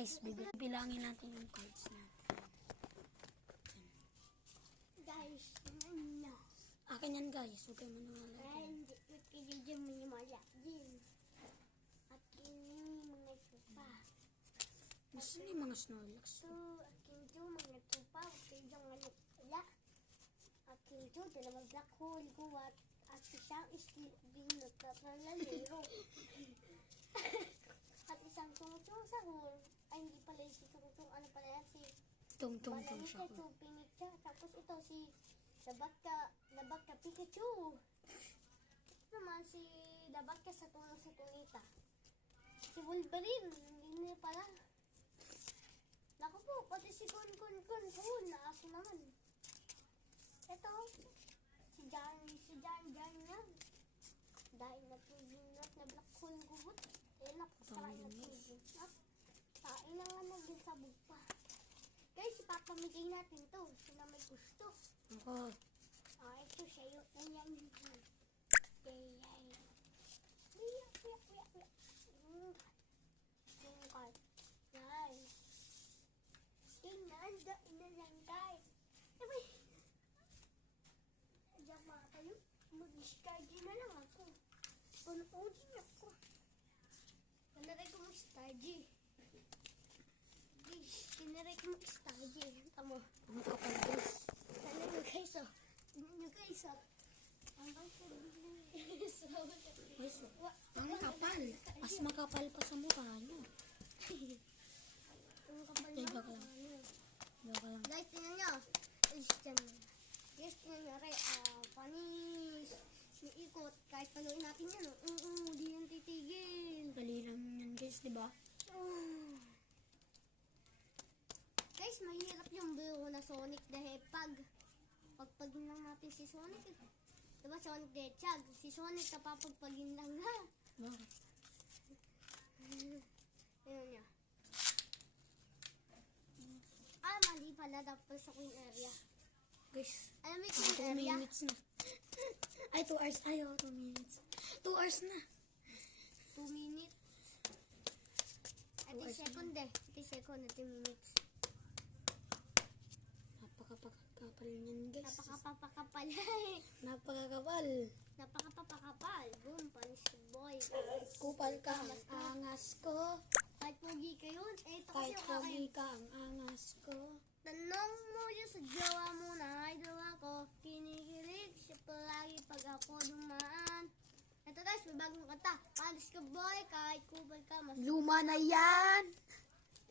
Guys, bibilangin natin yung cards na. Guys, ano? Akin yan guys, huwag kayo maniwala dyan. Hindi kayo dyan maniwala din. Akin yung mga tupa. Gusto niyo yung mga Snorlax? Akin yung mga tupa. Akin yung maniwala. Akin yung dalawang black hole ko at isang steel binot na palalero. At isang tungtong sa hole. Ay, hindi pala si tungtong. Ano pala yan? Si Tungtong siya. Pikachu, Pinicha. Tapos ito si Labatka Pikachu. Ito naman si Labatka sa tunita. Si Wolverine. Hindi na pala. Naku po, pati si Kun. Naaso naman. Ito. Si Jan yan. Dahil natulunat na black hole gubot. Napasakain na tulunat. Kain na nga naging pa. Guys, ipapamigay natin to. Sila may gusto. Ako. Ito siya yung yan. Yung card. Guys. Tingnan, dain na lang guys. Sabay. Diyan mga kayo. Mag-study na lang ako. Panoodin ako. Kanaray ko mag-study. Kinaray ko mag-study. Tamo. Ang kapal guys. Sana nyo guys oh. Tignan nyo guys oh. Hanggang sa bilis. Guys, ang kapal. Mas makapal pa sa mukha nyo. Ang kapal Ay, na baka lang. Joke lang. guys, tingnan nyo. Guys, tingnan nyo rin. Panis. May ikot. Kahit paluin natin yan oh. Di yan titigil. Dali lang yan guys, diba? Guys, mahirap yung buo na Sonic the Hedgehog. Pagpagin lang natin si Sonic. Diba Sonic the Hedgehog? Si Sonic kapapagpagin lang ha. Bakit? Ayun niya. Mali pala. Dapat sa Queen Area. Guys, Alam mo yung 2 Queen Area? minutes na. Ay, 2 hours. Ay, 2 minutes. 2 hours na. 2 minutes. Ito second eh. Ito second. Ito minutes. Napakapakapal niyan guys. Napakapapakapal. Napakakapal. Napakapapakapal. Boom. Panis boy. Kupal ka ang angas ko. Kahit pogi kayo. Ito kasi Kahit yung pogi akin. ka ang angas ko. Tanong mo yun sa jowa mo na idol ako. Kinikilig siya palagi pag ako dumaan. Ito guys, may bagong kanta. Panis ka boy. Kahit kupal ka. Mas Luma na yan.